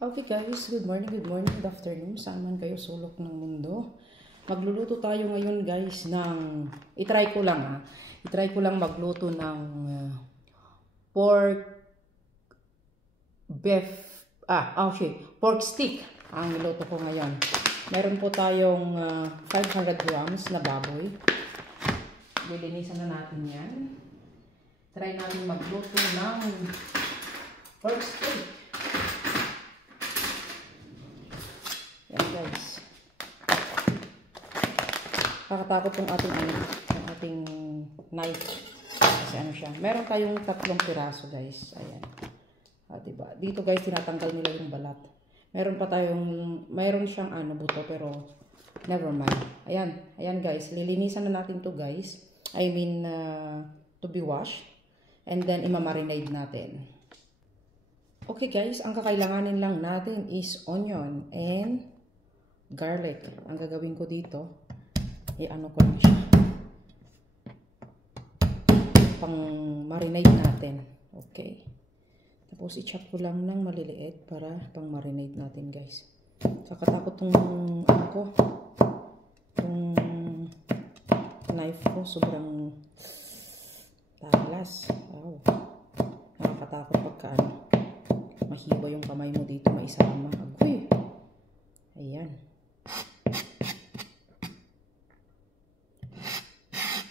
Okay guys, good morning, good afternoon. Saan man kayo sulok ng mundo. Magluluto tayo ngayon guys ng, itry ko lang magluto ng pork pork stick ang niluto ko ngayon. Meron po tayong 500 grams na baboy. Lilinisan na natin yan. Try natin magluto ng pork stick. Yan guys. Kakatakot yung ating knife. Kasi ano siya. Meron tayong 3 piraso guys. Ayan. Diba? Dito guys, tinatanggal nila yung balat. Meron siyang buto pero never mind. Ayan. Ayan guys. Lilinisan na natin to guys. To be washed. And then imamarinade natin. Okay guys, ang kakailanganin lang natin is onion and garlic. Ang gagawin ko dito, ko lang siya. Pang marinade natin. Okay. Tapos i-chop ko lang ng maliliit para pang marinade natin guys. Kakatakot tong knife ko. Sobrang tablas. Wow. Nakakatakot pagka mahiba yung kamay mo dito, maisama. Agoy. Ayan.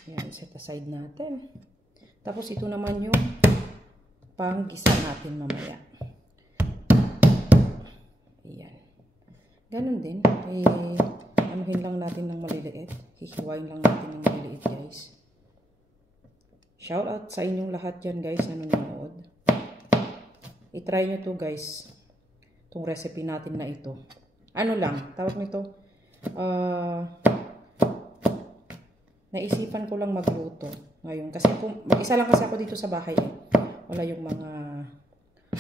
Ayan, set aside natin. Tapos ito naman yung panggisa natin mamaya. Ayan. Ganun din. Anuhin lang natin ng maliliit. Hihiwain lang natin ng maliliit guys. Shout out sa inyong lahat dyan guys na nanonood. I-try nyo to guys. Itong recipe natin na ito. Ano lang, tawag nito. Naisipan ko lang magluto ngayon. Kasi mag-isa lang kasi ako dito sa bahay eh. Wala yung mga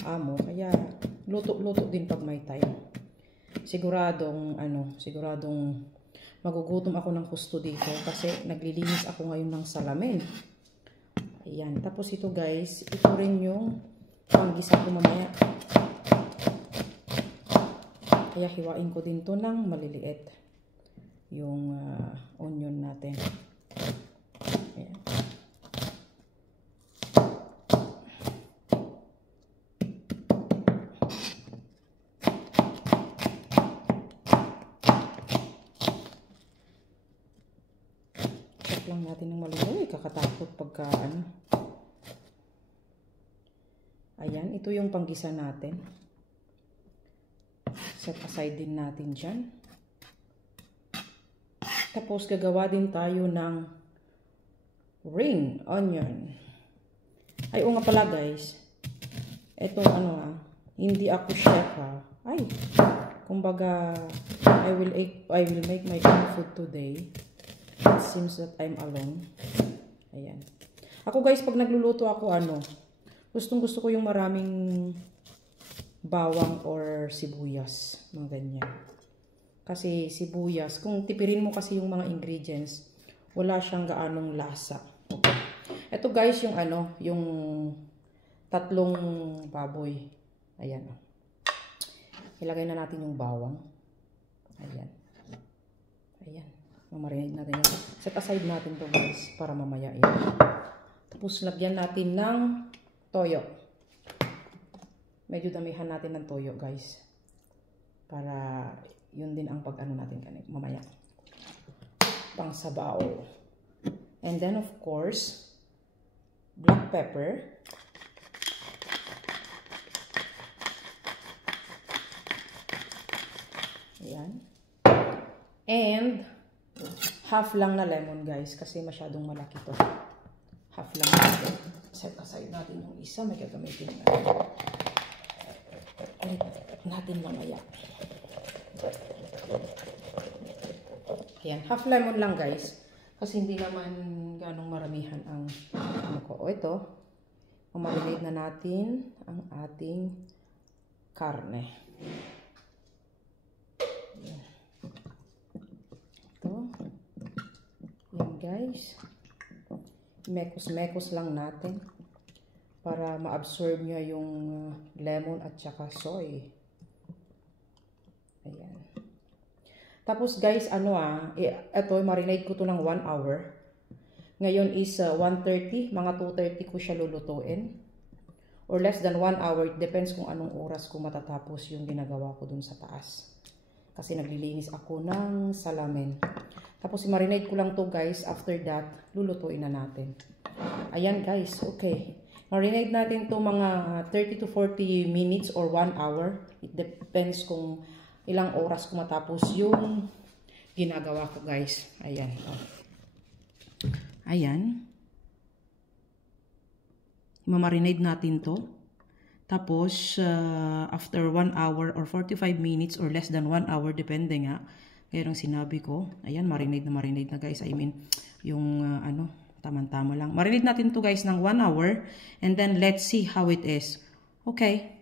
amo. Kaya luto-luto din pag may time. Siguradong magugutom ako ng husto dito. Kasi naglilinis ako ngayon ng salamin. Ayan. Tapos ito guys, ito rin yung panggisa ko mamaya. Kaya hiwain ko din to ng maliliit. Yung onion natin. Ayan. Chop lang natin ng maliliit. Kakatakot pagka Ayan, ito yung panggisa natin. Set aside din natin dyan. Tapos gagawa din tayo ng ring onion. Ay, nga pala guys. Ito hindi ako chef ha. Ay, kumbaga, I will make my own food today. It seems that I'm alone. Ayan. Ako guys, pag nagluluto ako, gustong-gusto ko yung maraming bawang or sibuyas. Mga ganyan. Kasi sibuyas, kung tipirin mo kasi yung mga ingredients, wala siyang gaanong lasa. Okay. Ito guys, yung 3 baboy. Ayan. Ilagay na natin yung bawang. Ayan. Ayan. Mamarinate natin yan. Set aside natin to guys, para mamaya yan. Tapos lagyan natin ng toyo. Medyo damihan natin ng toyo guys. Para yun din ang natin mamaya. Pang sabaw. And then of course, black pepper. Ayan. And half lang na lemon guys. Kasi masyadong malaki to. Half lang natin. Set aside natin yung isa. May gagamitin natin mamaya. Ayan, half lemon lang guys. Kasi hindi naman ganong maramihan ang ko. Ito, mamarinate na natin ang ating karne. Ayan. Ito. Ayan guys. Mekos-mekos lang natin. para ma-absorb niya yung lemon at saka soy. Tapos guys, ito, marinate ko to ng 1 hour. Ngayon is 1:30, mga 2:30 ko siya lulutuin. Or less than 1 hour, it depends kung anong oras ko matatapos yung ginagawa ko dun sa taas. Kasi naglilinis ako ng salamin. Tapos marinate ko lang to guys, after that, lulutuin na natin. Ayan guys, okay. Marinate natin to mga 30 to 40 minutes or 1 hour. It depends kung ilang oras ko matapos yung ginagawa ko guys. Ayan. Oh. Ayan. Mamarinate natin to. Tapos, after 1 hour or 45 minutes or less than 1 hour, depende nga. Kaya yung sinabi ko, ayan, marinate na guys. I mean, yung tamang-tama lang. Marinate natin to guys ng 1 hour. And then, let's see how it is. Okay.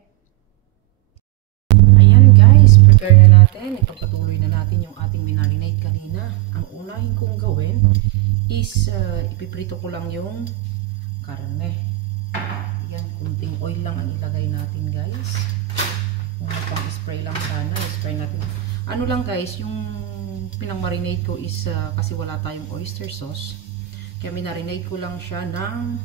Prepare na natin, ipagpatuloy na natin yung ating minarinate kanina. Ang unahin kong gawin is ipiprito ko lang yung karne. Yan, kunting oil lang ang ilagay natin guys. Pang spray lang sana, spray natin. Ano lang guys, yung pinang-marinate ko is kasi wala tayong oyster sauce. Kaya minarinate ko lang siya ng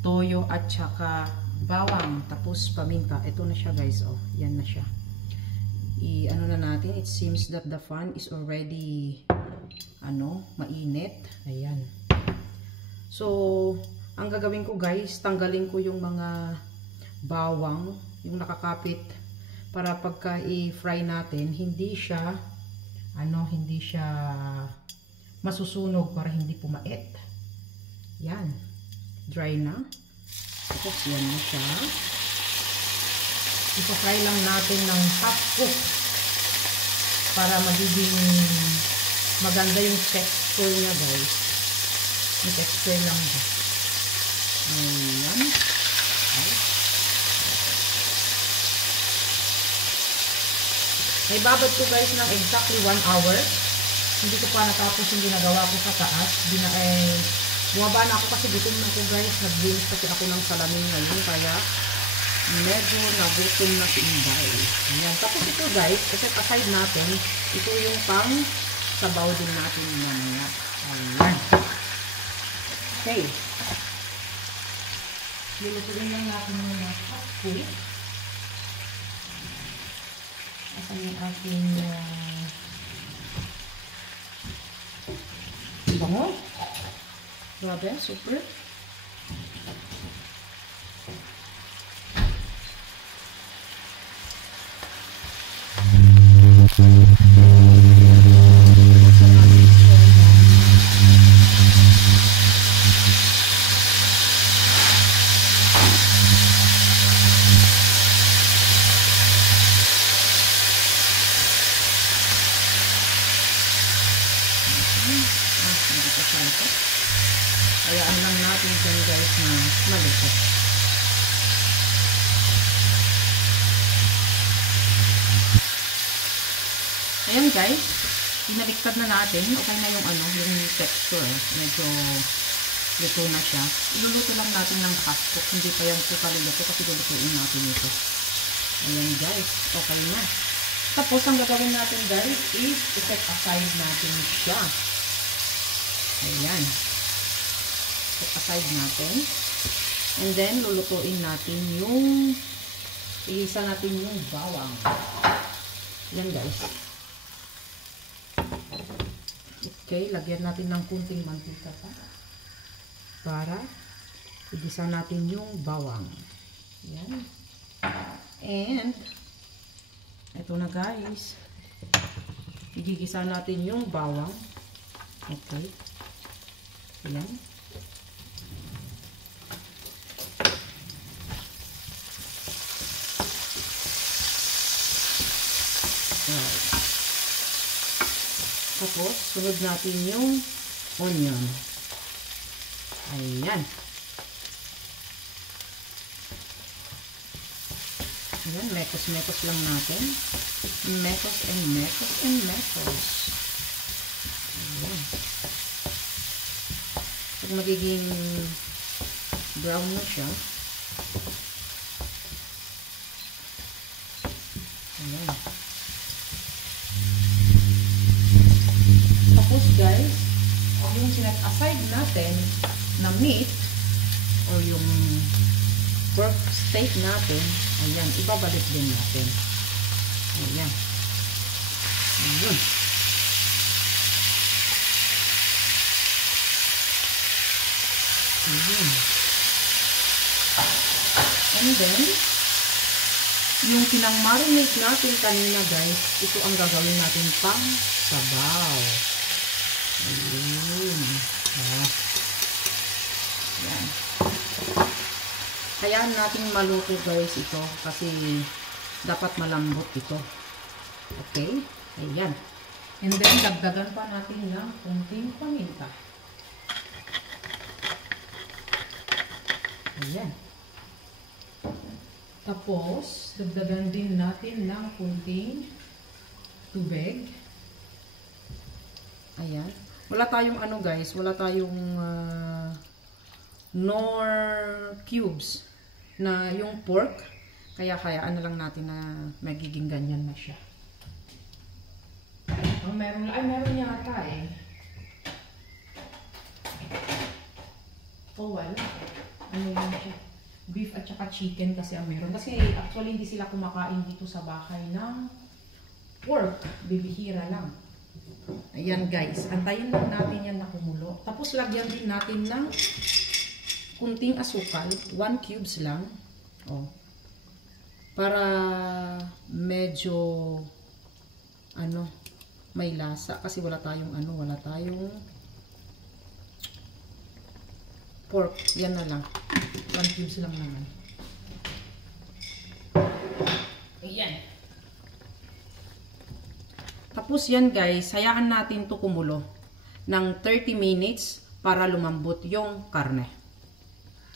toyo at saka bawang, tapos paminta. Ito na siya guys, oh, yan na siya. Ano na natin, it seems that the fan is already mainit. Ayan. So, ang gagawin ko guys, tanggalin ko yung mga bawang, yung nakakapit, para pagka i-fry natin, hindi siya masusunog, para hindi pumait. Yan. Dry na. Tapos yan na siya. Ipa-fry lang natin ng half cook para magiging maganda yung texture niya guys. Yung texture lang siya. Ayan. Okay. May babad ko guys ng exactly 1 hour. Hindi ko pa natapos yung ginagawa ko sa taas. Bumaba na ako kasi gutom na ko guys. Naglinis kasi ako ng salamin ngayon. Kaya medyo nagutom na si Inday. Ayan. Tapos ito guys, set aside natin. Ito yung pang sabaw din natin mamaya. Ayan. Okay. Lulutuin lang natin muna coffee. Asan yung ating bango? Grabe, super. Hayaan lang natin dyan guys na malito. Ayan guys, binaliktad na natin. Okay na yung yung texture. Medyo luto na siya. Iluluto lang natin ng half cook. Hindi pa yan totally luto kasi lulutuin natin ito. Ayan guys, okay na. Tapos ang gagawin natin guys is i-set aside natin siya. Ayan. Set aside natin. And then, lulutuin natin iisa natin yung bawang. Yan guys. Okay, lagyan natin ng kunting mantika pa. Para igisa natin yung bawang. Yan. And, ito na guys. Igigisa natin yung bawang. Okay. Yan. Tapos, sunod natin yung onion. Ayan. Ayan, mekos-mekos lang natin. Mekos and mekos and mekos. Ayan. Pag magiging brown na siya, ayan. Tapos guys, yung sinat-aside natin na meat or yung pork steak natin, ayan, ibabalik din natin. Ayan. Ayan. Ayan. And then, yung pinang-marinate natin kanina guys, ito ang gagawin natin pang sabaw. Ayan. Ayan. Hayaan natin maluto guys ito kasi dapat malambot ito. Okay? Ayan. And then, dagdagan pa natin ng kunting paminta. Ayan. Tapos, dagdagan din natin ng kunting tubig. Ayan. Wala tayong ano guys, wala tayong nor cubes na yung pork. Kaya ano lang natin na magiging ganyan na siya. Ang meron yata eh. Oh, wala. Ano yan siya? Beef at saka chicken kasi ang meron. Kasi actually hindi sila kumakain dito sa bahay ng pork. Bibihira lang. Ayan guys. Antayin lang natin yan na kumulo. Tapos lagyan din natin ng kunting asukal. 1 cubes lang. Oh. Para medyo may lasa. Kasi wala tayong pork. Yan na lang. 1 cubes lang naman. Ayan. Tapos yan guys, hayaan natin to kumulo ng 30 minutes para lumambot yung karne.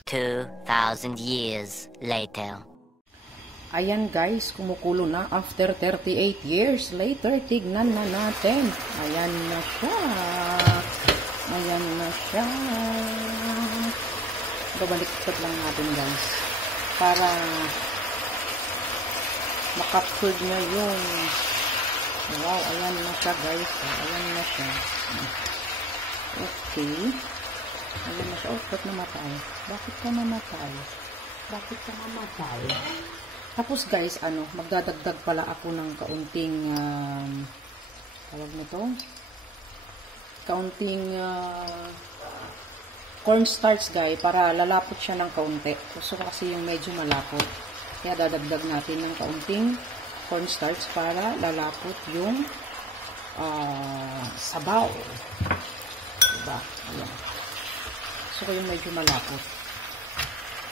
2,000 years later. Ayan guys, kumukulo na after 38 years later. Tignan na natin. Ayan na siya. Ayan na siya. Babalik-ikot lang natin guys para makapurd na yung wow, ayan na siya guys. Ayan na siya. Okay. Ayan na siya. Oh, ba't namatay? Bakit ka namatay? Bakit ka namatay? Tapos guys, magdadagdag pala ako ng kaunting tawag nito? Kaunting cornstarch guys, para lalapot siya ng kaunti. Gusto ko kasi yung medyo malapot. Kaya dadagdag natin ng kaunting cornstarch para lalapot yung sabaw. Diba? Ayan. Gusto ko yung medyo malapot.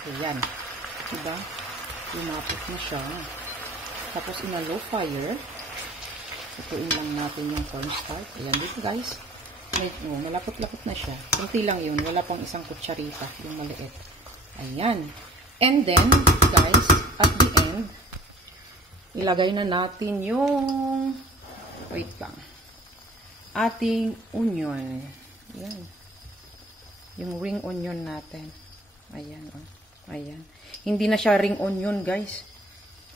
Ayan. Diba? Lumapot na siya. Tapos in a low fire, ituin lang natin yung cornstarch. Ayan dito guys. Malapot-lapot na siya. Kunti lang yun. Wala pang isang kutsarita. Yung maliit. Ayan. And then, guys, at the end, ilagay na natin yung wait lang. Ating onion. Ayan. Yung ring onion natin. Ayan. Oh. Ayan. Hindi na siya ring onion, guys.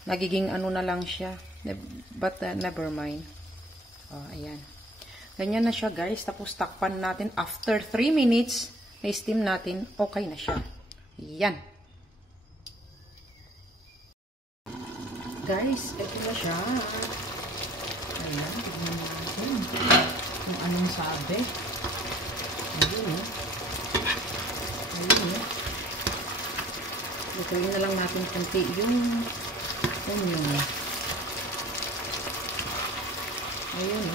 Nagiging na lang siya. But never mind. Oh, ayan. Ganyan na siya guys. Tapos takpan natin. After 3 minutes, na-steam natin, okay na siya. Yan. Guys, ito na siya. Ayan. Tignan natin kung anong sabi. Ayun. Ayun. Lutuin na lang natin kunti yung onion. Ayun.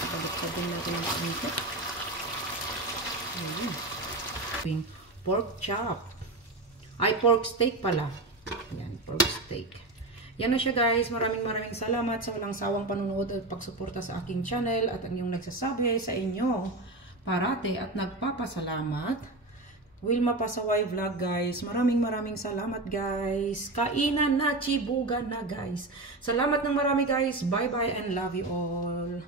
Balik din natin ang kunti. Ayun. Pork chop. Ay, pork steak pala. Yan, pork steak. Yan na siya guys. Maraming salamat sa walang sawang panunood at pagsuporta sa aking channel at ang yung nagsasabi ay sa inyo parate at nagpapasalamat. Wilma Pasaway Vlog guys. Maraming salamat guys. Kainan na, chibugan na guys. Salamat ng marami guys. Bye bye and love you all.